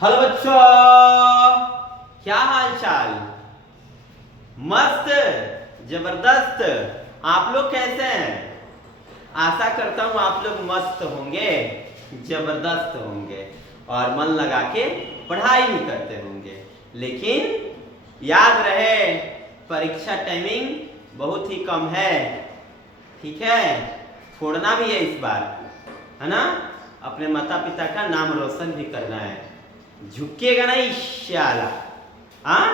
Hello बच्चों, क्या हाल चाल। मस्त, जबरदस्त। आप लोग कैसे हैं? आशा करता हूं आप लोग मस्त होंगे, जबरदस्त होंगे और मन लगा के पढ़ाई भी करते होंगे। लेकिन याद रहे, परीक्षा टाइमिंग बहुत ही कम है, ठीक है। छोड़ना भी है इस बार, है ना। अपने माता पिता का नाम रोशन भी करना है, झुकेगा नहीं शाला, हाँ,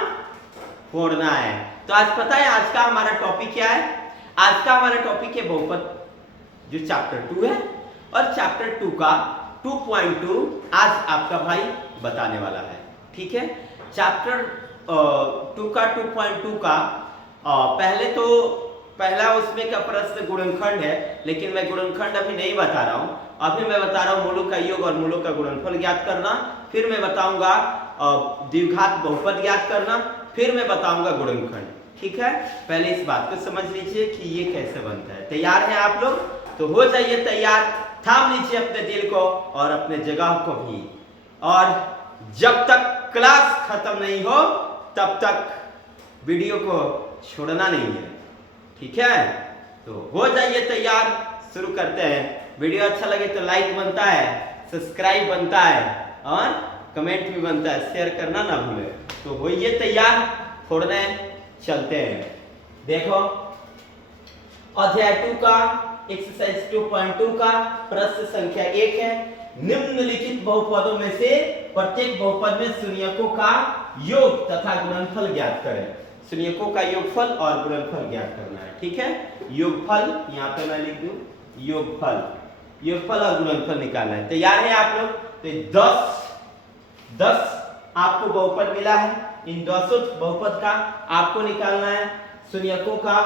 फोड़ना है। तो आज पता है आज का हमारा टॉपिक क्या है? आज का हमारा टॉपिक है बहुपद, जो चैप्टर 2 है, और चैप्टर 2 का 2.2 आज आपका भाई बताने वाला है, ठीक है। चैप्टर 2 का 2.2 का पहले तो पहला उसमें का प्रश्न गुणनखंड है, लेकिन मैं गुणनखंड अभी नहीं बता रहा हूं। अभी मैं बता रहा हूं मूलों का योग और मूलों का गुणनफल ज्ञात करना। फिर मैं बताऊंगा द्विघात बहुपद ज्ञात करना। फिर मैं बताऊंगा गुणनखंड, ठीक है। पहले इस बात को समझ लीजिए कि ये कैसे बनता है। तैयार हैं आप लोग? तो हो जाइए तैयार, थाम लीजिए अपने दिल को और अपने जगह को भी। और जब तक क्लास खत्म नहीं हो तब तक वीडियो को छोड़ना नहीं है, ठीक है। तो हो जाइए तैयार, शुरू करते हैं। वीडियो अच्छा लगे तो लाइक बनता है, सब्सक्राइब बनता है और कमेंट भी बनता है, शेयर करना ना भूले। तो होइए तैयार, फोड़ने चलते हैं। देखो अध्याय 2 का एक्सरसाइज 2.2 का प्रश्न संख्या 1 है। निम्नलिखित बहुपदों में से प्रत्येक बहुपद में शून्यकों का योग तथा गुणनफल ज्ञात करें। शून्यकों का योगफल और गुणनफल ज्ञात करना है, ठीक है। योगफल यहाँ पे मैं लिख दूं, योगफल और गुणनफल निकालना है। तैयार है आप लोग? तो 10 आपको बहुपद मिला है, इन 10 बहुपद का आपको निकालना है शून्यकों का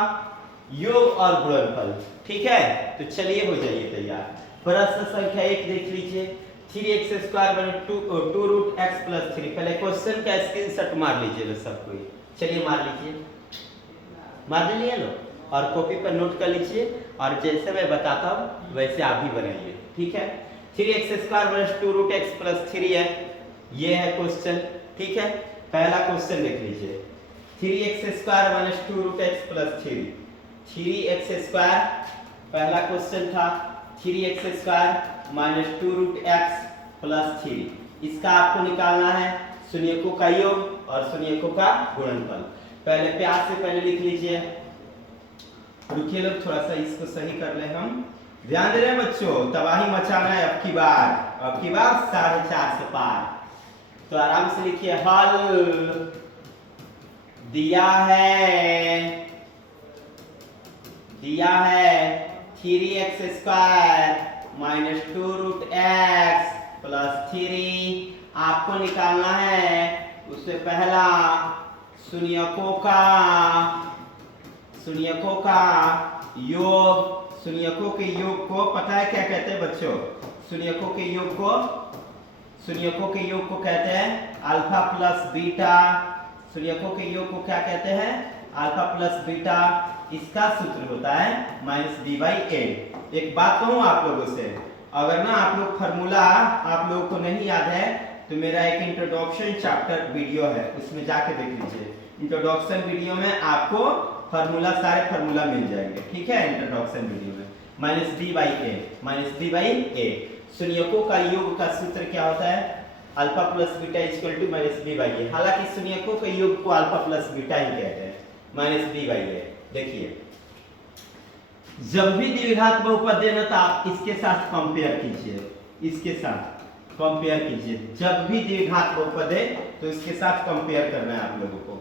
योग और गुणनफल, ठीक है। तो चलिए हो जाइए तैयार। प्रश्न संख्या 1 देख लीजिए। 3x² 2 root x plus 3। पहले क्वेश्चन का स्क्रीनशॉट मार लीजिए सब कोई। चलिए मार लीजिए, मार लिए लो और कॉपी पर नोट कर लीजिए और जैसे मैं बताता हूँ वैसे आप भी बनाइए, ठीक है। 3x² 2 रूट x प्लस 3 है, ये है क्वेश्चन, ठीक है। पहला क्वेश्चन देख लीजिए। 3x² 2 root x plus 3, 3x² पहला क्वेश्चन था। 3x² 2 रूट x प्लस 3, इसका आपको निकालना है शून्यकों का योग और शून्यकों का गुणनफल। पहले प्यार से पहले लिख लीजिए। रुकिए लोग, थोड़ा सा इसको सही कर ले हम। ध्यान दे रहे हैं बच्चों, तबाही मचाना है अब की बार 4.5 से पार। तो आराम से लिखिए। हल दिया है 3x² 2 रूट x प्लस 3। आपको निकालना है उससे पहला शून्यकों का योग। शून्यकों के योग को पता है क्या कहते हैं बच्चों? शून्यकों के योग को कहते हैं अल्फा प्लस बीटा। शून्यकों के योग को क्या कहते हैं? Alpha plus beta. इसका सूत्र होता है -b/a। एक बात कहूं आप लोगों से, अगर ना आप लोग फार्मूला आप लोगों को नहीं याद है तो मेरा एक इंट्रोडक्शन चैप्टर वीडियो है, उसमें जाके देख लीजिए। इंट्रोडक्शन वीडियो में आपको सारे फार्मूला मिल जाएंगे, ठीक है। इंट्रोडक्शन वीडियो में -b/a। शून्यकों का योग का सूत्र क्या होता है? Alpha plus beta equal to -b/a। हालांकि शून्यकों के योग को अल्फा प्लस बीटा ही कहते हैं, -b/a। देखिए, जब भी द्विघात बहुपद देना तो आप इसके साथ कंपेयर कीजिए, जब भी द्विघात बहुपद है तो इसके साथ कंपेयर करना है आप लोगों को,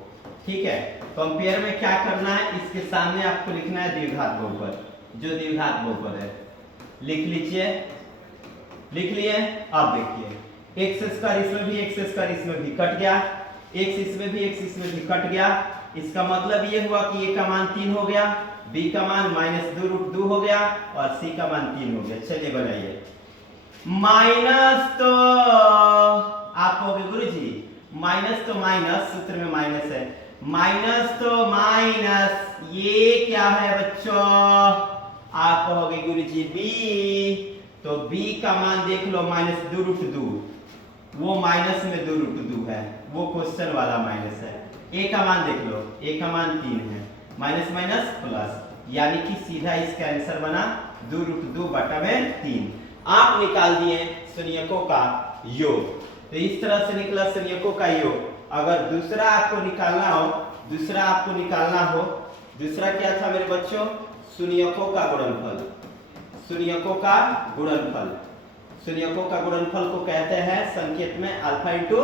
ठीक है। कंपेयर में क्या करना है? इसके सामने आपको लिखना है द्विघात बहुपद, जो द्विघात बहुपद है लिख लीजिए। लिख लिए? अब देखिए, x² इसमें भी x² इसमें भी कट गया, x इसमें भी x इसमें भी कट गया। इसका मतलब ये हुआ कि a का मान 3 हो गया, b का मान -2 रूट 2 हो गया और c का मान 3 हो गया। चलिए बनाइए। माइनस तो आप कहोगे गुरुजी माइनस तो माइनस, सूत्र में माइनस है, माइनस तो माइनस, ये क्या है बच्चों? आप कहोगे गुरुजी b, तो b का मान देख लो -2 रूट 2, वो माइनस में 2√2 है, वो क्वेश्चन वाला माइनस है। ए का मान देख लो, ए का मान 3 है, माइनस माइनस प्लस, यानी कि सीधा इसका आंसर बना 2√2 बटा में 3। आप निकाल दिए शून्यकों का योग, तो इस तरह से निकला शून्यकों का योग। अगर दूसरा आपको निकालना हो, दूसरा क्या था मेरे बच्चों? शून्यकों का गुणनफल। शून्यकों का गुणनफल को कहते हैं संकेत में अल्फा इंटू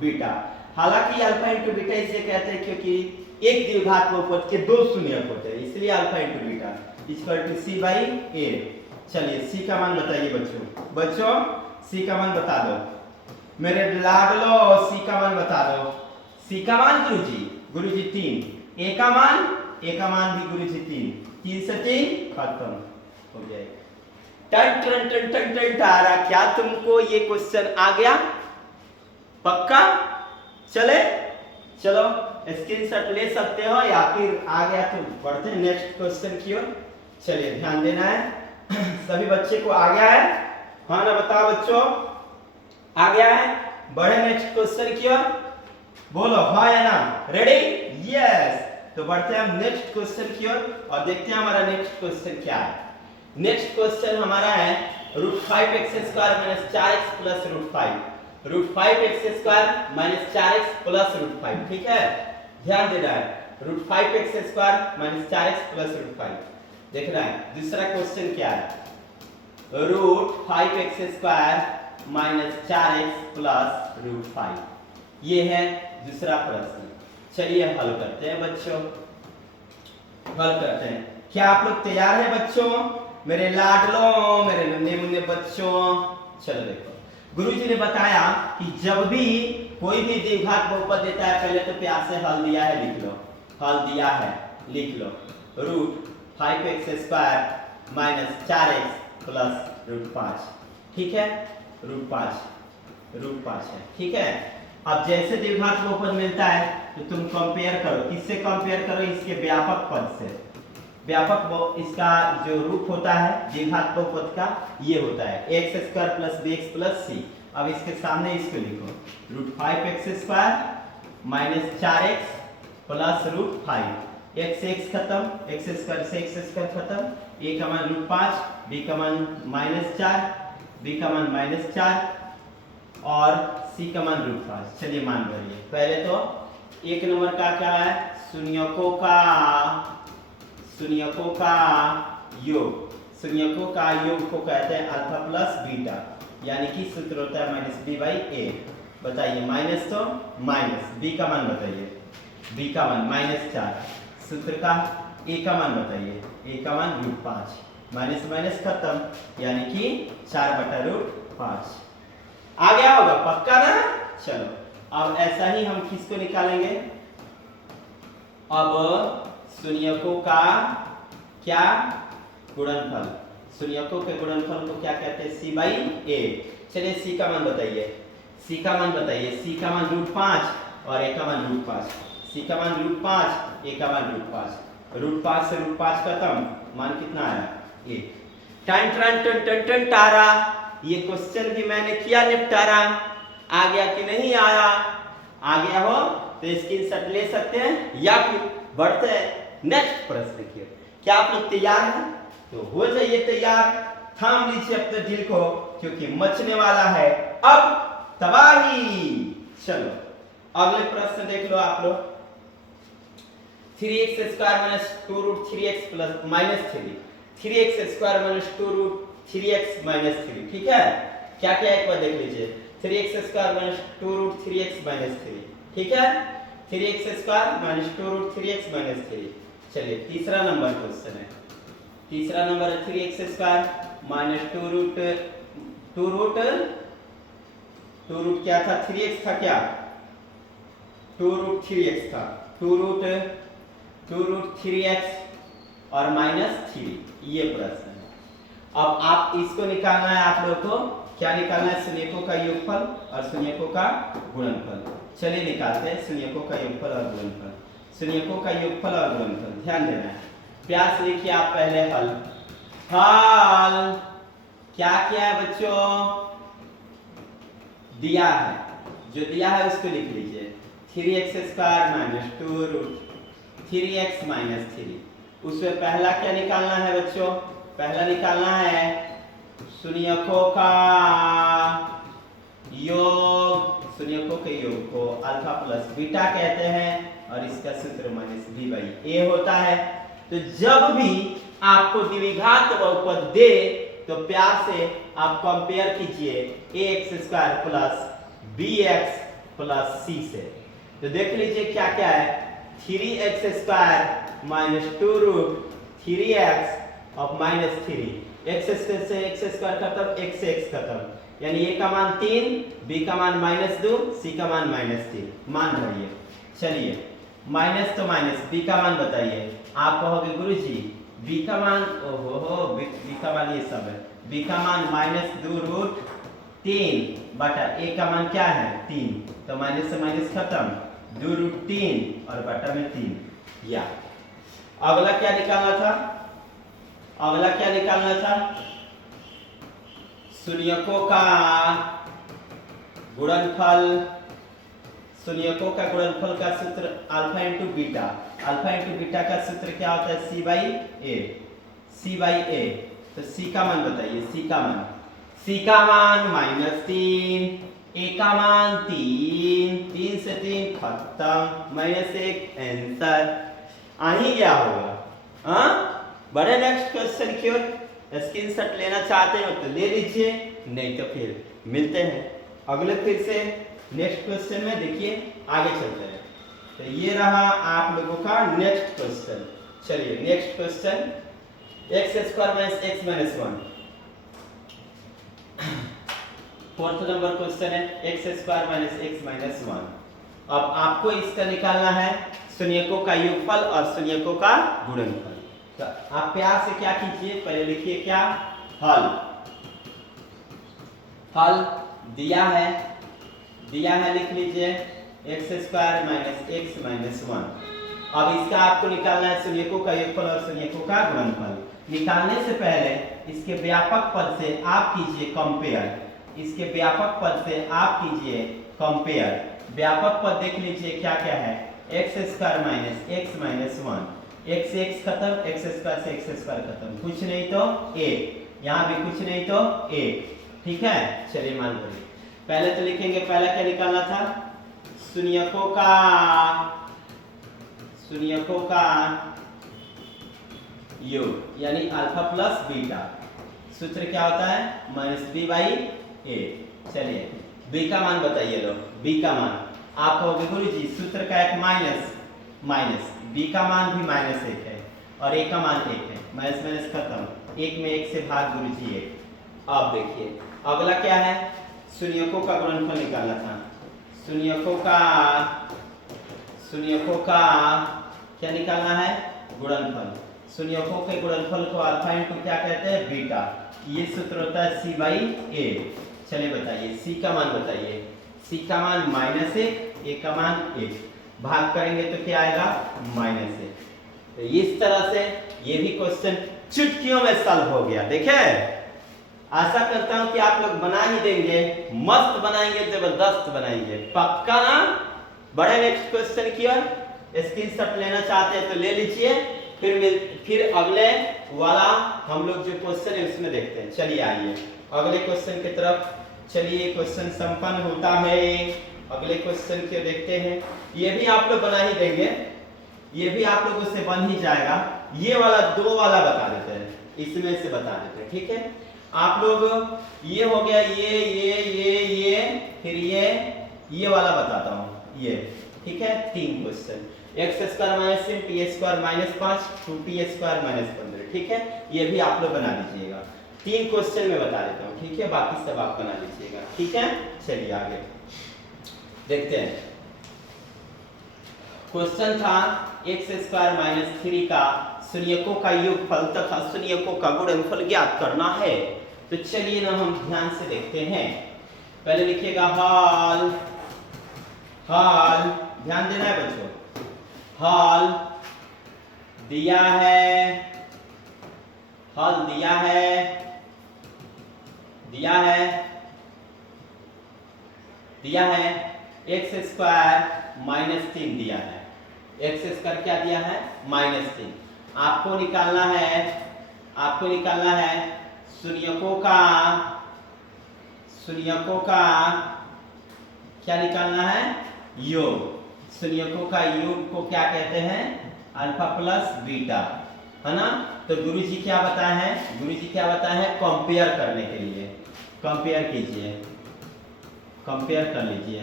बीटा। हालांकि अल्फा इंटू बीटा इसलिए कहते हैं क्योंकि एक द्विघात बहुपद के 2 शून्यक होते हैं, इसलिए alpha into beta equal to C by A. चलिए सी का मान बताइए बच्चों, सी का मान बता दो मेरे लाडलो, सी का मान बता दो। सी का मान गुरुजी 3, ए का मान भी गुरुजी 3 से 3 खत्म हो जाएगा। टन टन टन टन टन टारा, क्या तुमको ये क्वेश्चन आ गया? पक्का? चलो स्क्रीनशॉट ले सकते हो, या फिर आ गया तो बढ़ते हैं नेक्स्ट क्वेश्चन की ओर। चलिए ध्यान देना है सभी बच्चे को आ गया है? हाँ ना, बताओ बच्चों, आ गया है? बढ़े नेक्स्ट क्वेश्चन की ओर, बोलो हाँ या ना? रेडी? यस। तो बढ़ते हैं हम नेक्स्ट क्वेश्चन की ओर और देखते हैं हमारा नेक्स्ट क्वेश्चन क्या है। नेक्स्ट क्वेश्चन हमारा है √5x² - 4x + √5। √5x² - 4x + √5, ठीक है? ध्यान देना है, √5x² - 4x + √5 देखना है। दूसरा क्वेश्चन क्या है? √5x² - 4x + √5, ये है दूसरा प्रश्न। चलिए हल करते हैं बच्चों, हल करते हैं। क्या आप लोग तैयार हैं बच्चों? मेरे लाडलो, मेरे नन्हे मुन्ने बच्चों, चलो देखो, गुरुजी ने बताया कि जब भी कोई भी द्विघात बहुपद देता है, पहले तो प्यार से हल दिया है लिख लो, √5x² - 4x + √5, ठीक है? √5 है, ठीक है? अब जैसे द्विघात बहुपद मिलता है तो तुम कंपेयर करो, किससे कंपेयर करो? इसके व्यापक पद से। व्यापक इसका जो रूप होता है द्विघात बहुपद का, ये होता है x² + bx + c। अब इसके सामने इसको लिखो, √5x² - 4x + √5, x खत्म, x² से x² खत्म, a का मान √5, b का मान -4, b का मान -4 और c का मान √5। चलिए मान भरिए। पहले तो एक नंबर का क्या है? शून्यकों का योग। शून्यकों का योग को कहते हैं अल्फा प्लस बीटा, यानी कि सूत्र होता है -b/a। बताइए माइनस, तो माइनस, b का मान बताइए, b का मान -4, सूत्र का a का मान बताइए, a का मान √5, माइनस माइनस खत्म, यानी कि 4/√5 आ गया होगा, पक्का ना? चलो अब ऐसा ही हम किसको निकालेंगे? अब शून्यकों का क्या गुणनफल? शून्यकों के गुणनफल को क्या कहते हैं? c/a। चलिए c का मान बताइए, c का मान √5 और a का मान √5। c का मान √5, a का मान √5, √5 से √5 खत्म, मान कितना आया? 1। टन टन टन टन टन टारा, ये क्वेश्चन भी मैंने किया निपटारा। आ गया कि नहीं आया? आ गया हो तो स्क्रीनशॉट ले सकते हैं, या फिर बढ़ते हैं नेक्स्ट प्रश्न की। क्या आप लोग तैयार हैं? तो हो जाइए तैयार, थाम लीजिए अपने दिल को, क्योंकि मचने वाला है अब तबाही। चलो अगले प्रश्न देख लो आप लोग। 3x² - 2√3x -3, 3x² - 2√3x -3, ठीक है? क्या क्या एक बार देख लीजिए, 3x² - 2√3x -3, ठीक है? 3x² - 2√3x -3। चलिए तीसरा नंबर क्वेश्चन है, तीसरा नंबर है 3x² - 2√, क्या था? 3x था क्या? 2√3x था, 2√3x और -3, ये प्रश्न है। अब आप इसको निकालना है, आप लोग को क्या निकालना है? शून्यकों का योगफल और शून्यकों का गुणनफल। चलिए निकालते हैं शून्यकों का योगफल और गुणनफल। शून्यकों का योगफल और गुणनफल ध्यान देना है, प्यार से लिखिए आप पहले हल। क्या किया है बच्चों? दिया है, जो दिया है उसको लिख लीजिए 3x² minus 2 root 3x minus 3। उसमें पहला क्या निकालना है बच्चों? पहला निकालना है शून्यकों का योग, शून्यकों के योग को अल्फा प्लस बीटा कहते हैं और इसका सूत्र माइनस बी बाई ए होता है। तो जब भी आपको द्विघात बहुपद दे तो प्यार से आप कंपेयर कीजिए ax² plus bx plus c से। तो देख लीजिए क्या क्या है, 3x² माइनस 2 रूट 3x और माइनस 3, x से x² खत्म, x से x खत्म, यानी a का मान 3, b का मान माइनस 2, c का मान माइनस 3 मान भरिए। चलिए माइनस तो माइनस, b का मान बताइए। आप कहोगे गुरुजी b का मान, ओहो b का मान ये सब है, b का मान माइनस 2 रूट 3 बटा a का मान क्या है 3, तो माइनस से माइनस खत्म, 2 रूट 3 और बटा में 3। या अगला क्या निकालना था? अगला क्या निकालना था? शून्यकों का गुणनफल। शून्यकों का गुणनफल का सूत्र alpha into beta. Alpha into beta का सूत्र क्या होता है? सी बाई ए। सी बाई ए। तो सी का मान बताइए, सी का मान। सी का मान माइनस 3, ए का मान 3, 3 से 3 खत्म, माइनस 1 आंसर आ ही गया होगा। हाँ, बड़े नेक्स्ट क्वेश्चन की ओर। स्क्रीनशॉट लेना चाहते हो तो ले लीजिए, नहीं तो फिर मिलते हैं अगले फिर से नेक्स्ट क्वेश्चन में। देखिए आगे चलते हैं। तो ये रहा आप लोगों का नेक्स्ट क्वेश्चन। चलिए next question, x² minus x minus 1। Fourth number question है x² माइनस x माइनस 1। अब आपको इसका निकालना है शून्यकों का योगफल और शून्यकों का गुणनफल। तो आप प्यार से क्या कीजिए, पहले लिखिए क्या, हल। हल दिया है लिख लीजिए x² माइनस x माइनस 1। अब इसका आपको निकालना है शून्यकों का योगफल और शून्यकों का गुणनफल। निकालने से पहले इसके व्यापक पद से आप कीजिए कंपेयर। इसके व्यापक पद से आप कीजिए कंपेयर। व्यापक पद देख लीजिए क्या क्या है, x² minus x minus 1, x से x खत्म, x² से x² खत्म, कुछ नहीं तो 1, यहाँ भी कुछ नहीं तो 1। ठीक है, चलिए मान लीजिए। पहले तो लिखेंगे, पहला क्या निकालना था, शून्यकों का योग, यानी अल्फा प्लस बीटा। सूत्र क्या होता है, माइनस बी बाई ए। चलिए b का मान बताइए लो, b का मान। आप कहोगे गुरुजी सूत्र का एक माइनस, b का मान भी माइनस 1 है और a का मान 1 है, माइनस माइनस खत्म, 1 में 1 से भाग गुरुजी 1। अब देखिए अगला क्या है, शून्यकों का गुणनफल निकालना था। शून्यकों का क्या निकालना है, गुणनफल। शून्यकों के गुणनफल को अल्फा इंटू क्या कहते हैं, बीटा। ये सूत्र होता है सी बाई ए। चलिए बताइए सी का मान बताइए। सी का मान माइनस 1, ए का मान 1, भाग करेंगे तो क्या आएगा, माइनस 1। तो इस तरह से ये भी क्वेश्चन चुटकियों में सॉल्व हो गया। देखे, आशा करता हूं कि आप लोग बना ही देंगे, मस्त बनाएंगे, जबरदस्त बनाएंगे, पक्का ना। बड़े नेक्स्ट क्वेश्चन की ओर स्क्रीनशॉट लेना चाहते हैं तो ले लीजिए, फिर अगले वाला हम लोग जो क्वेश्चन है उसमें देखते हैं। चलिए आइए अगले क्वेश्चन की तरफ। चलिए क्वेश्चन संपन्न होता है, अगले क्वेश्चन को देखते हैं। ये भी आप लोग बना ही देंगे, ये भी आप लोगों से बन ही जाएगा। ये वाला 2 वाला बता देते हैं, इसमें से बता देते हैं, ठीक है। आप लोग ये हो गया, ये फिर ये वाला बताता हूँ, ये ठीक है। 3 question, x² minus p² minus 5, 2p² minus 15, ठीक है। ये भी आप लोग बना लीजिएगा, 3 क्वेश्चन में बता देता हूँ, ठीक है। बाकी सब आप बना लीजिएगा, ठीक है। चलिए आगे देखते हैं। क्वेश्चन था x² माइनस 3 का शून्यकों का योगफल तथा शून्यकों का गुणनफल ज्ञात करना है। तो चलिए ना हम ध्यान से देखते हैं। पहले लिखिएगा हल, ध्यान देना है बच्चों। हल दिया है दिया है एक्स स्क्वायर माइनस 3 दिया है, एक्स स्क्वायर क्या दिया है -3। आपको निकालना है शून्यकों का क्या निकालना है योग। शून्यकों का योग को क्या कहते हैं अल्फा प्लस बीटा, है ना। तो गुरुजी क्या बताए हैं कंपेयर करने के लिए। कंपेयर कीजिए, कंपेयर कर लीजिए,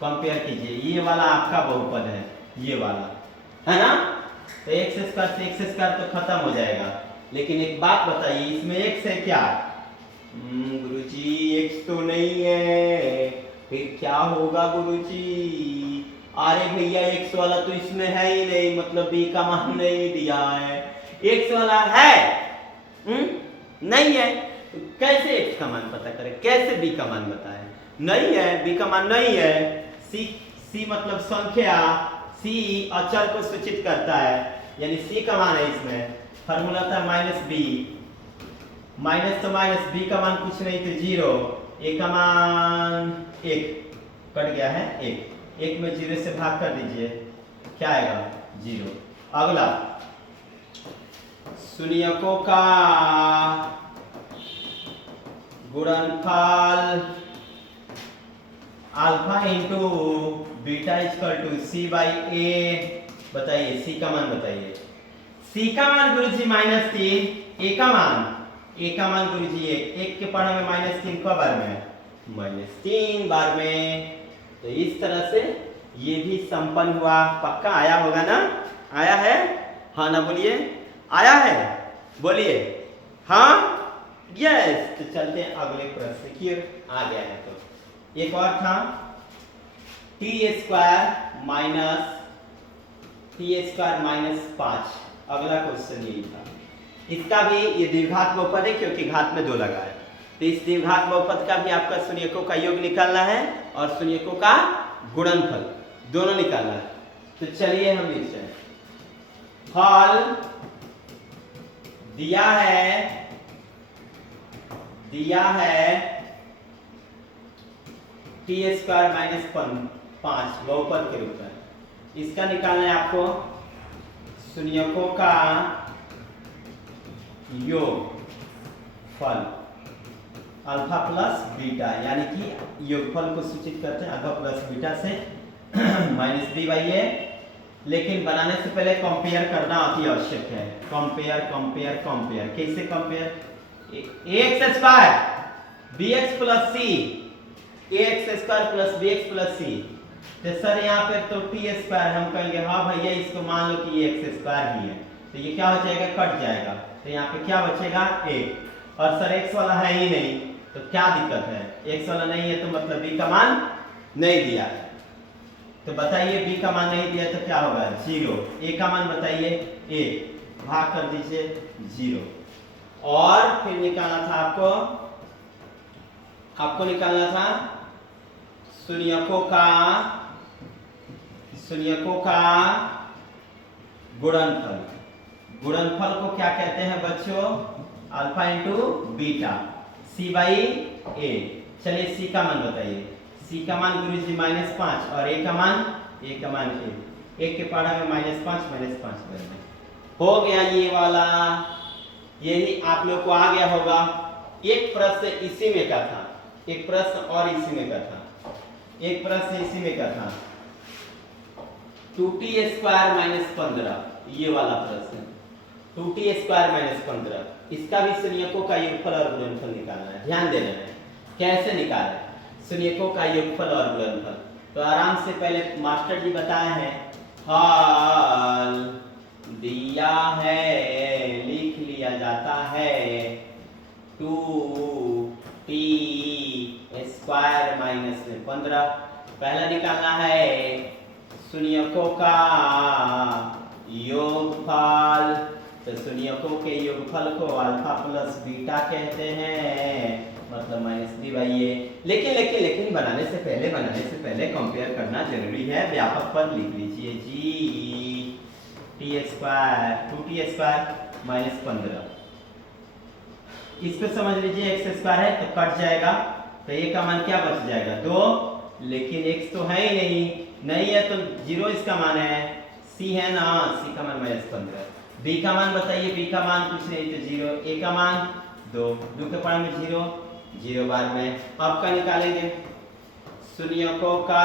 कंपेयर कीजिए। ये वाला आपका बहुपद है, ये वाला, है ना। तो एक्स स्क्वायर से एक्स स्क्वायर तो खत्म हो जाएगा, लेकिन एक बात बताइए, इसमें एक्स है क्या? गुरुजी एक्स तो नहीं है, फिर क्या होगा गुरुजी? अरे भैया एक्स वाला तो इसमें है ही नहीं, मतलब बी का मान नहीं दिया है। एक्स वाला है नहीं है, तो कैसे एक्स का मान पता करें, कैसे बी का मान बताएं? नहीं है, बी का मान नहीं है। सी मतलब संख्या, सी अचर को सूचित करता है, यानी सी का मान है इसमें। फॉर्मूला था माइनस बी, माइनस तो माइनस, बी का मान कुछ नहीं तो 0, ए का मान 1 कट गया है 1 में 0 से भाग कर दीजिए, क्या आएगा 0। अगला शून्यकों का गुणनफल alpha into beta equal to C by A. बताइए सी का मान बताइए। सी का मान गुरुजी -3, ए का मान गुरुजी 1 के पढ़ा में -3 कब बार में? -3 बार में। तो इस तरह से ये भी संपन्न हुआ। पक्का आया होगा ना? आया है? हाँ ना बोलिए, आया है? बोलिए हाँ यस। तो चलते हैं अगले प्रश्न की, आ गया है। तो एक और था t² -5। अगला क्वेश्चन यही था। इसका भी ये द्विघात बहुपद है, क्योंकि घात में 2 लगा है। तो इस द्विघात बहुपद का भी आपका शून्यकों का योग निकालना है और शून्यकों का गुणनफल दोनों निकालना है। तो चलिए हम लिखते हैं। हल दिया है t² -5 बहुपद के रूप में। इसका निकालना है आपको शून्यकों का योगफल अल्फा प्लस बीटा, यानी कि योगफल को सूचित करते हैं अल्फा प्लस बीटा से -b/a। लेकिन बनाने से पहले कंपेयर करना अति आवश्यक है। कंपेयर कैसे compare? ax² bx plus c, ax² plus bx plus c। तो सर यहाँ पे तो t² हम कहेंगे हाँ भैया इसको मान लो कि ये x² ही है, तो ये क्या हो जाएगा कट जाएगा। तो यहाँ पे क्या बचेगा 1। और सर x वाला है ही नहीं, तो क्या दिक्कत है? x वाला नहीं है तो मतलब b का मान नहीं दिया है। तो बताइए b का मान नहीं दिया तो क्या होगा 0। a का मान बताइए 1, भाग कर दीजिए 0। और फिर निकालना था आपको निकालना था शून्यकों का गुणनफल। गुणनफल को क्या कहते हैं बच्चों? Alpha into beta c/a। चलिए c का मान बताइए। c का मान गुरुजी -5 और a का मान 1 के पढ़ा में -5 बन हो गया ये वाला। यही आप लोग को आ गया होगा। एक प्रश्न इसी में का था, एक प्रश्न और इसी में का था, एक प्रश्न इसी में का था 2t² -15। ये वाला प्रश्न 2t² -15, इसका भी शून्यकों का योगफल और गुणनफल निकालना है। ध्यान देना है कैसे निकालें शून्यकों का योगफल और गुणनफल। तो आराम से पहले मास्टर जी बताए हैं। हल दिया है, लिख लिया जाता है 2t² -15। पहला निकालना है शून्यकों का योगफल। तो शून्यकों के योगफल को अल्फा प्लस बीटा कहते हैं, मतलब -b/a। लेकिन बनाने से पहले कंपेयर करना जरूरी है। व्यापक पद लिख लीजिए जी, t² 2t² -15। इसको समझ लीजिए x² है तो कट जाएगा, तो a का मान क्या बच जाएगा 2, लेकिन x तो है ही नहीं है तो 0 इसका मान है, c है ना, c का मान -15। b का मान बताइए, b का मान कुछ नहीं तो 0, a का मान 2, 2 के पावर में 0, 0 बार में। अब का निकालेंगे शून्यकों का,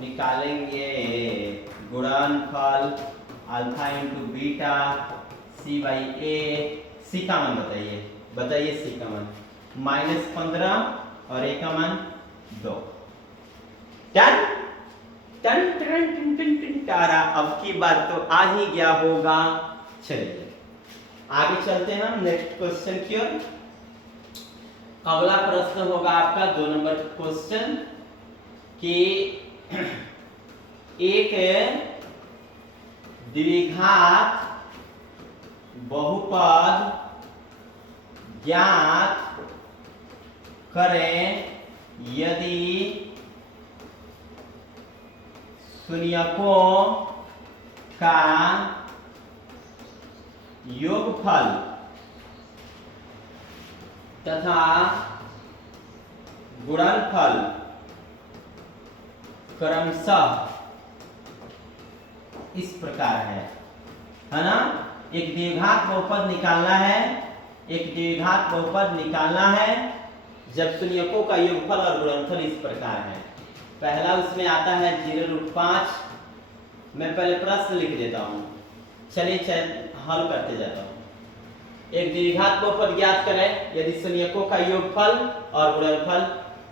निकालेंगे गुणनफल alpha into beta c by a। c का मान बताइए c का मान -15 और a का मान 2। डन टन टन टन टन टन टारा। अब की बार तो आ ही गया होगा। चलिए आगे चलते हैं हम नेक्स्ट क्वेश्चन की ओर। अगला प्रश्न होगा आपका 2 नंबर क्वेश्चन कि एक द्विघात बहुपद ज्ञात करें यदि शून्यकों का योगफल तथा गुणनफल क्रमशः इस प्रकार है ना। एक द्विघात बहुपद निकालना है जब शून्यकों का योगफल और गुणनफल इस प्रकार है। पहला उसमें आता है 0√5। मैं पहले प्रश्न लिख देता हूं, चलिए हल करते जाता हूं। एक द्विघात बहुपद ज्ञात करें यदि शून्यकों का योगफल और गुणनफल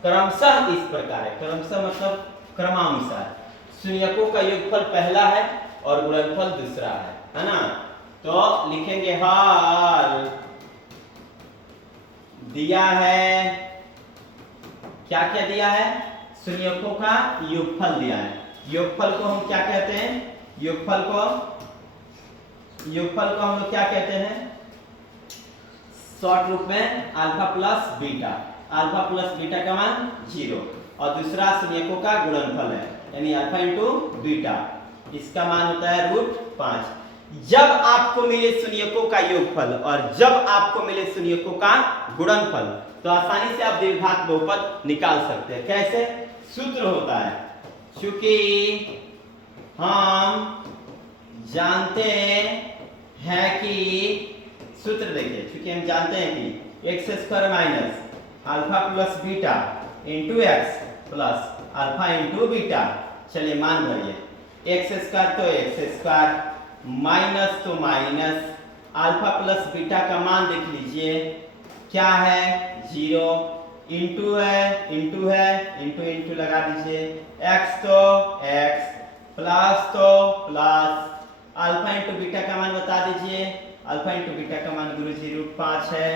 क्रमशः इस प्रकार है। क्रमशः मतलब क्रमानुसार। शून्यकों का योगफल पहला है और गुणनफल दूसरा है ना। तो लिखेंगे हल दिया है, क्या क्या दिया है, शून्यकों का योगफल दिया है। योगफल को हम क्या कहते हैं, योगफल को हम लोग क्या कहते हैं, शॉर्ट रूप में alpha plus beta. Alpha plus beta का मान 0 और दूसरा शून्यकों का गुणनफल है यानी अल्फा इंटू बीटा, इसका मान होता है √5। जब आपको मिले शून्यकों का योगफल और जब आपको मिले शून्यकों का गुणनफल तो आसानी से आप द्विघात बहुपद निकाल सकते हैं। कैसे, सूत्र होता है, चूंकि हम जानते हैं कि सूत्र देखिए, चूंकि हम जानते हैं कि x² minus alpha plus beta into x plus alpha into beta. चलिए मान भरिए, x² तो x² माइनस तो माइनस अल्फा प्लस बीटा का मान देख लीजिए क्या है 0, इंटू है इंटू लगा दीजिए, x तो x प्लस तो प्लस अल्फा इंटू बीटा का मान बता दीजिए। अल्फा इंटू बीटा का मान गुरुजी √5 है।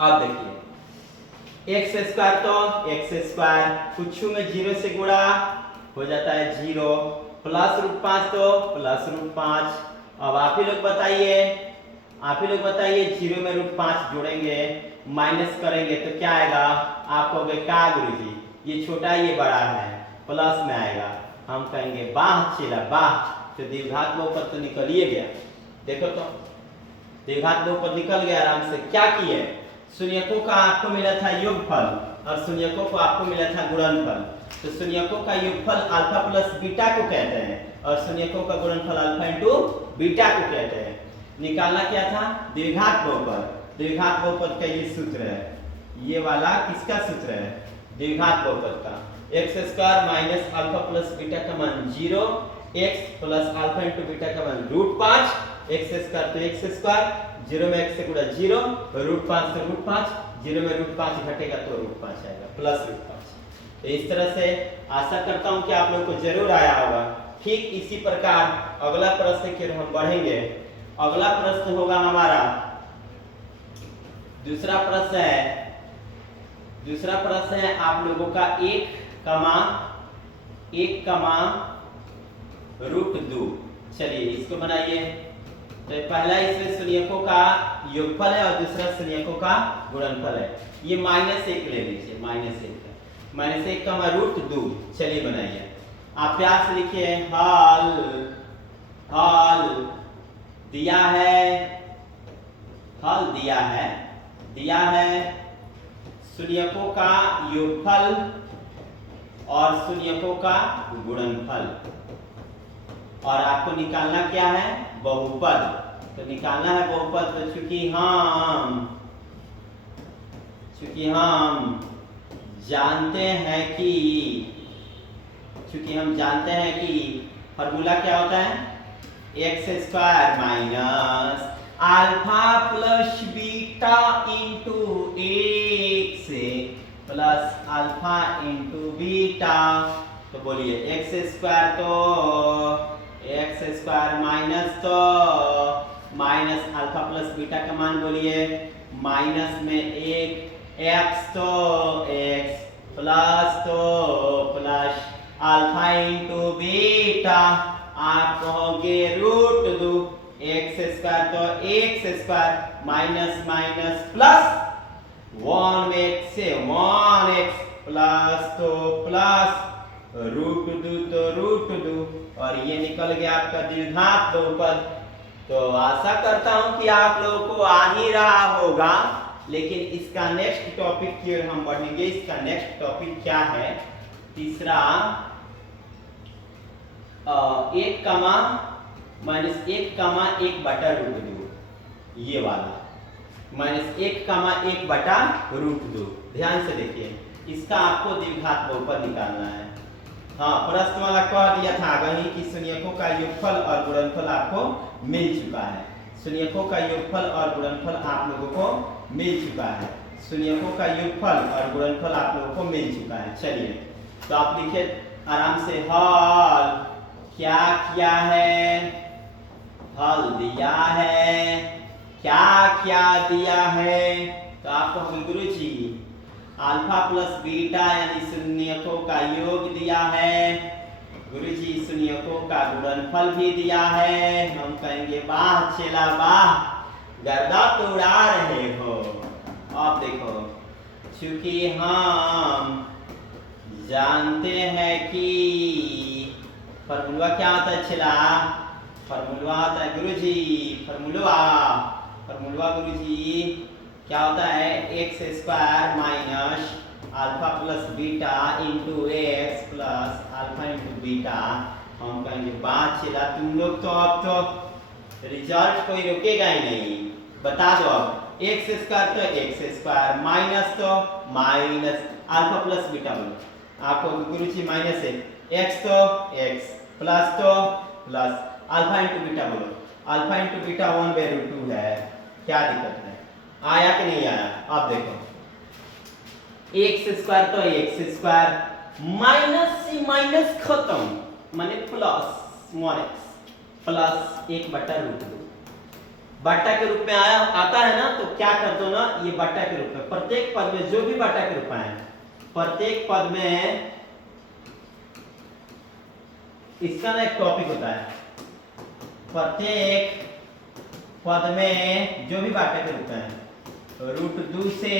अब देखिए x² तो x² कुछ में 0 से गुणा हो जाता है 0 प्लस √5 तो प्लस √5। अब आप ही लोग बताइए 0 में √5 जोड़ेंगे माइनस करेंगे तो क्या आएगा, आप कहोगे क्या गुरुजी ये छोटा ये बड़ा है, प्लस में आएगा। हम कहेंगे वाह चेला वाह, तो द्विघात बहुपद तो निकल ही गया। देखो तो द्विघात बहुपद निकल गया आराम से। क्या किए, शून्यकों का आपको मिला था योगफल और शून्यकों को आपको मिला था गुणनफल। तो शून्यकों का योगफल अल्फा प्लस बीटा को कहते हैं और शून्यकों का गुणनफल अल्फा इंटू बीटा को कहते हैं। निकालना क्या था, द्विघात बहुपद। द्विघात बहुपद का ये सूत्र है, ये वाला किसका सूत्र है, द्विघात बहुपद का। x² minus alpha plus beta का मान 0, x plus alpha into beta का मान √5, x² तो x², 0 में x से गुणा 0, √5 से √5, 0 में √5 घटेगा तो √5 आएगा प्लस √5। तो इस तरह से आशा करता हूं कि आप लोग को जरूर आया होगा। ठीक इसी प्रकार अगला प्रश्न की ओर हम बढ़ेंगे। अगला प्रश्न होगा हमारा दूसरा प्रश्न है आप लोगों का 1, √2। चलिए इसको बनाइए। तो पहला इसमें शून्यकों का योगफल है और दूसरा शून्यकों का गुणनफल है। ये -1 ले लीजिए, -1 का √2। चलिए बनाइए, आप प्यार से लिखिए हल दिया है शून्यकों का योगफल और शून्यकों का गुणनफल, और आपको निकालना क्या है, बहुपद। तो निकालना है बहुपद। तो चूंकि हम जानते हैं कि फॉर्मूला क्या होता है, x square minus alpha plus beta into x plus alpha into beta. तो बोलिए x square minus alpha plus beta का मान बोलिए, माइनस में एक एक्स तो x plus alpha into beta, आप कहोगे √2, एक्स स्क्वायर तो x square minus minus plus 1x से 1x प्लस तो प्लस √2 तो √2, और ये निकल गया आपका द्विघात बहुपद। तो आशा करता हूं कि आप लोगों को आ ही रहा होगा, लेकिन इसका नेक्स्ट टॉपिक की ओर हम बढ़ेंगे। इसका नेक्स्ट टॉपिक क्या है, तीसरा 1 ये वाला -1 ध्यान से देखिए, इसका आपको द्विघात बहुपद निकालना है। हाँ, प्रश्न वाला कह दिया था वही कि शून्यकों का योगफल और गुणनफल आपको मिल चुका है। शून्यकों का योगफल और गुणनफल आप लोगों को मिल चुका है। शून्यकों का योगफल और गुणनफल आप लोगों को मिल चुका है। चलिए, तो आप लिखिए आराम से, हल क्या किया है, हल दिया है, क्या क्या दिया है। तो आप कहोगे गुरुजी अल्फा प्लस बीटा यानी शून्यकों का योग दिया है, गुरुजी शून्यकों का गुणनफल भी दिया है। हम कहेंगे वाह चेला वाह, गर्दा तो उड़ा रहे हो। अब देखो, चूंकि हम जानते हैं कि फॉर्मूला क्या होता है चेला, फॉर्मूला होता है गुरुजी, फॉर्मूला गुरुजी क्या होता है, x square minus alpha plus beta into x plus alpha into beta. हम कहेंगे बात चला तुम लोग, तो अब तो रिजल्ट कोई रुकेगा ही नहीं। बता दो अब, एक्स स्क्वायर तो एक्स स्क्वायर माइनस तो माइनस अल्फा प्लस बीटा बोलो, आपको गुरुजी माइनस है, एक्स तो एक्स प्लस तो प्लस अल्फा इंटू बीटा बोलो, अल्फा इंटू बीटा 1/√2 है। क्या दिक्कत है, आया कि नहीं आया। अब देखो, एक्स स्क्वायर तो एक्स स्क्वायर माइनस से माइनस खत्म माने प्लस 1x प्लस 1/√2 बट्टा के रूप में आता है ना। तो क्या कर दो ना, ये बट्टा के रूप में प्रत्येक पद में जो भी बट्टा के रूप में है, प्रत्येक पद में इसका ना एक टॉपिक होता है, प्रत्येक पद में जो भी बट्टा के रूप में है √2 से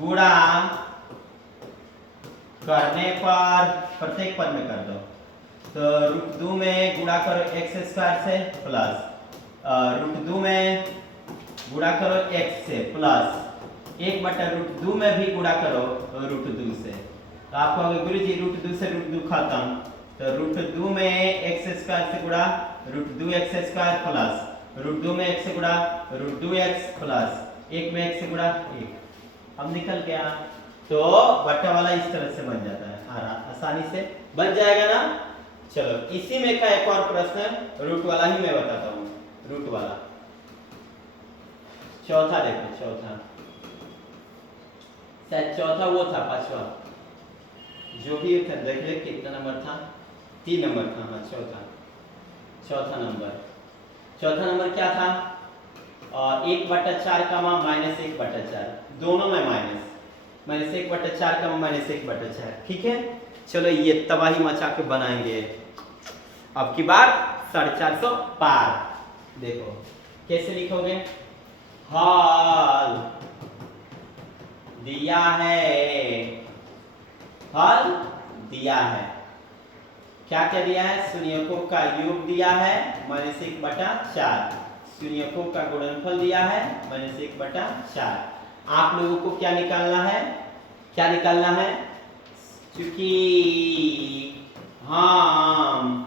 गुणा करने पर प्रत्येक पद में कर दो। तो √2 में गुणा करो एक्स स्क्वायर से प्लस √2 में गुणा करो एक्स से प्लस 1/√2 में भी गुणा करो √2 से। तो आप कहोगे गुरुजी √2 से √2 खत्म, तो √2 में एक्स स्क्वायर से गुणा √2x स्क्वायर प्लस √2 में x से गुणा √2x प्लस 1 में x से गुणा 1। अब निकल गया। तो बट्टा वाला इस तरह से बन जाता है, आसानी से बन जाएगा ना। चलो, इसी में का एक और प्रश्न रूट वाला ही मैं बताता हूँ, रूट वाला चौथा देखो, चौथा शायद चौथा वो था, पांचवा जो भी था, देख ले कितना नंबर था, 3 नंबर था। हाँ, चौथा नंबर क्या था, 1/4 का मान -1/4, दोनों में -1/4 का मान -1/4। ठीक है, चलो ये तबाही मचा के बनाएंगे अब की बार 450 पार। देखो कैसे लिखोगे, हल दिया है, क्या क्या दिया है, शून्यकों का योग दिया है -1/4, शून्यकों का गुणनफल दिया है -1/4। आप लोगों को क्या निकालना है, क्या निकालना है? क्योंकि हम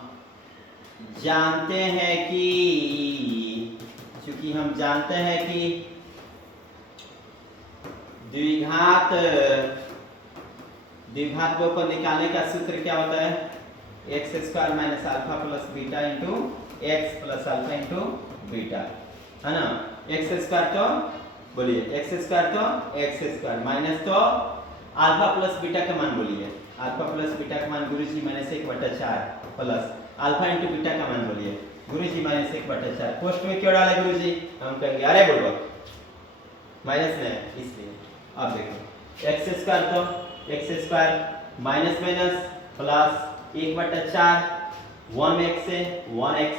जानते हैं कि द्विघात बहुपद निकालने का सूत्र क्या होता है? x² - alpha plus beta into x plus alpha into beta, है ना। x² तो बोलिए, x² तो x² माइनस तो अल्फा प्लस बीटा का मान बोलिए, अल्फा प्लस बीटा का मान गुरुजी -1/4 प्लस अल्फा इंटू बीटा का मान बोलिए गुरुजी -1/4। पोस्ट में क्यों डाले गुरुजी? हम कहेंगे अरे बोलो माइनस में, इसलिए। अब देखो x² तो x² minus minus plus 1/4, 1x से 1x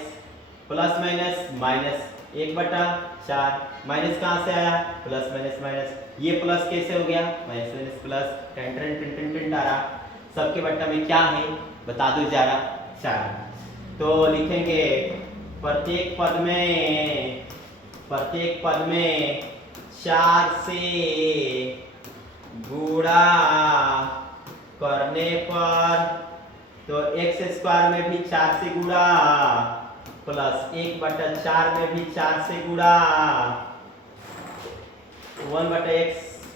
plus minus minus 1/4, minus कहाँ से आया? प्लस माइनस माइनस, ये प्लस कैसे हो गया? माइनस माइनस प्लस, टेन टेन टेन टेन टेन आ। सबके बट्टा में क्या है बता दो जरा? 4। तो लिखेंगे प्रत्येक पद में 4 से गुणा करने पर, तो x² में भी 4 से गुणा प्लस 1/4 में भी 4 से गुणा, 1/x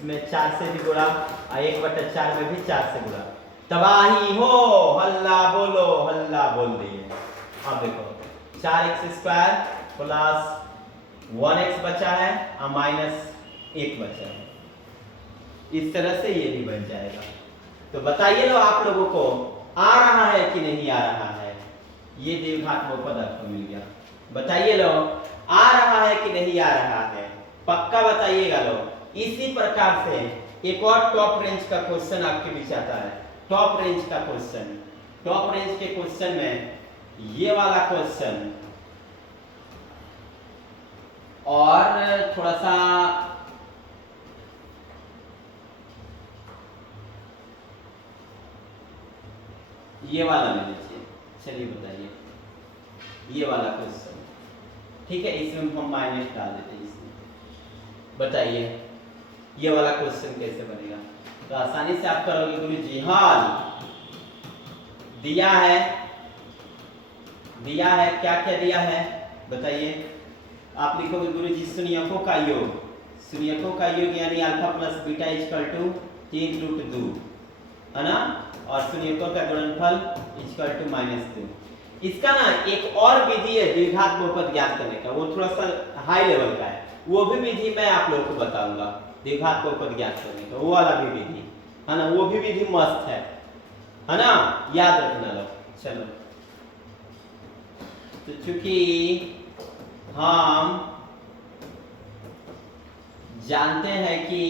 में 4 से भी गुणा और 1/4 में भी 4 से गुणा। तबाही हो, हल्ला बोलो, हल्ला बोल दिए। अब देखो 4x² प्लस 1x बचा है और माइनस 1 बचा है, इस तरह से ये भी बन जाएगा। तो बताइए लो आप लोगों को आ रहा है कि नहीं आ रहा है? ये द्विघात बहुपद आपको मिल गया। बताइए लो आ रहा है कि नहीं आ रहा है? पक्का बताइएगा लो। इसी प्रकार से एक और टॉप रेंज का क्वेश्चन आपके बीच आता है। टॉप रेंज का क्वेश्चन, टॉप रेंज के क्वेश्चन में ये वाला क्वेश्चन और थोड़ा सा ये वाला ले लीजिए। चलिए बताइए ये वाला क्वेश्चन, ठीक है, इसमें हम माइनस डाल देते हैं इसमें। बताइए ये वाला क्वेश्चन कैसे बनेगा? तो आसानी से आप करोगे गुरुजी। हाल दिया है क्या क्या दिया है बताइए? आप लिखोगे गुरुजी शून्यकों का योग, शून्यकों का योग यानी alpha plus beta equal to 3√2, है ना, और शून्यकों का गुणनफल इक्वल टू -2। इसका ना एक और विधि है द्विघात बहुपद ज्ञात करने का, वो थोड़ा सा हाई लेवल का है, वो भी विधि मैं आप लोगों को बताऊंगा। द्विघात बहुपद ज्ञात करने का वो वाला भी विधि, है ना, वो भी विधि मस्त है ना, याद रखना लो। चलो तो चूंकि हम जानते हैं कि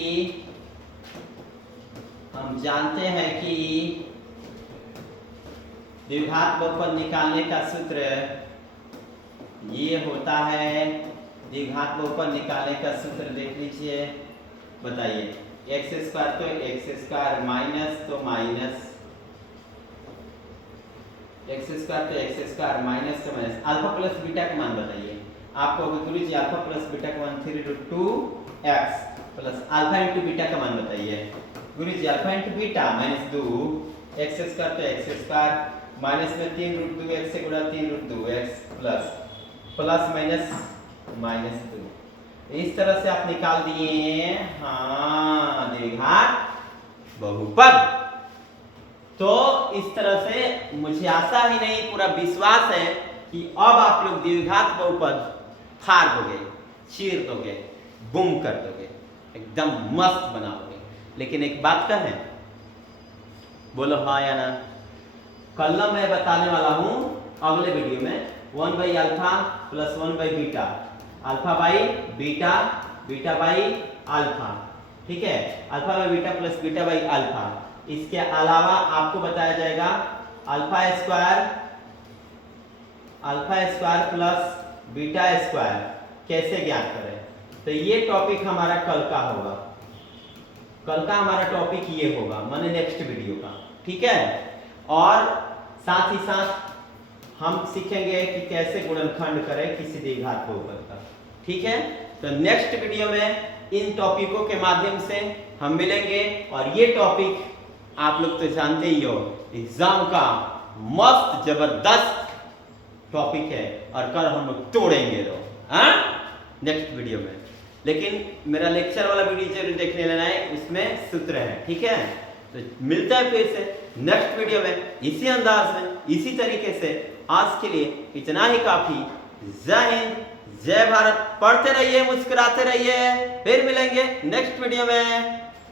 द्विघात बहुपद निकालने का सूत्र ये होता है। द्विघात बहुपद निकालने का सूत्र देख लीजिए। बताइए x² तो x² माइनस तो माइनस, x² तो x² माइनस तो माइनस, अल्फा प्लस बीटा का मान बताइए। आपको गुरुजी अल्फा प्लस बीटा का मान 3√2x plus alpha into beta का मान बताइए। गुरुजी अल्फा इंटू बीटा -2, x² तो x² माइनस में 3√2x से गुणा 3√2x प्लस माइनस -2। इस तरह से आप निकाल दिए हाँ द्विघात बहुपद। तो इस तरह से मुझे आशा ही नहीं पूरा विश्वास है कि अब आप लोग द्विघात बहुपद फाड़ दोगे, चीर दोगे, बूम कर दोगे, एकदम मस्त बनाओगे। लेकिन एक बात का है, बोलो हाँ या ना? कल मैं बताने वाला हूं अगले वीडियो में 1/अल्फा प्लस 1/बीटा, alpha by beta, beta by alpha, ठीक है, alpha by beta plus beta by alpha. इसके अलावा आपको बताया जाएगा alpha square plus beta square कैसे ज्ञात करें। तो ये टॉपिक हमारा कल का होगा, कल का हमारा टॉपिक ये होगा माने नेक्स्ट वीडियो का, ठीक है। और साथ ही साथ हम सीखेंगे कि कैसे गुणनखंड करें किसी द्विघात बहुपद का। ठीक है, तो नेक्स्ट वीडियो में इन टॉपिकों के माध्यम से हम मिलेंगे। और ये टॉपिक आप लोग तो जानते ही हो, एग्जाम का मस्त जबरदस्त टॉपिक है और कल हम लोग तोड़ेंगे लोग, हाँ, नेक्स्ट वीडियो में। लेकिन मेरा लेक्चर वाला वीडियो जरूर देखने लेना है, उसमें सूत्र है, ठीक है। तो मिलता है फिर से नेक्स्ट वीडियो में इसी अंदाज में, इसी तरीके से। आज के लिए इतना ही काफी। जय हिंद, जय भारत। पढ़ते रहिए, मुस्कुराते रहिए। फिर मिलेंगे नेक्स्ट वीडियो में।